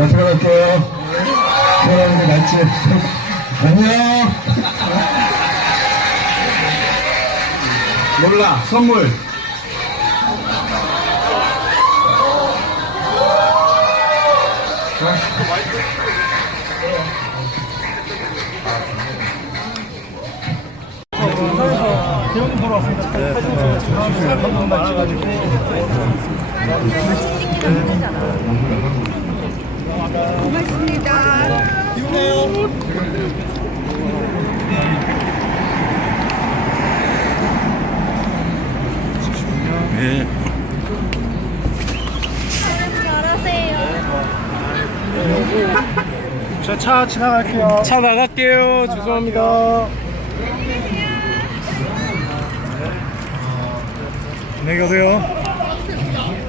마지막 할게요. 사랑하는 맛집. 안녕. 몰라, 선물. 대형 보러 왔습니다. 사진 찍어서 한번만 찍어가지고. 사진 찍기는 힘들잖아. 고맙습니다. 유네요. 네. 저차 지나갈게요. 차 나갈게요. 차 죄송합니다. 안녕히 가세요. 안녕히 가세요.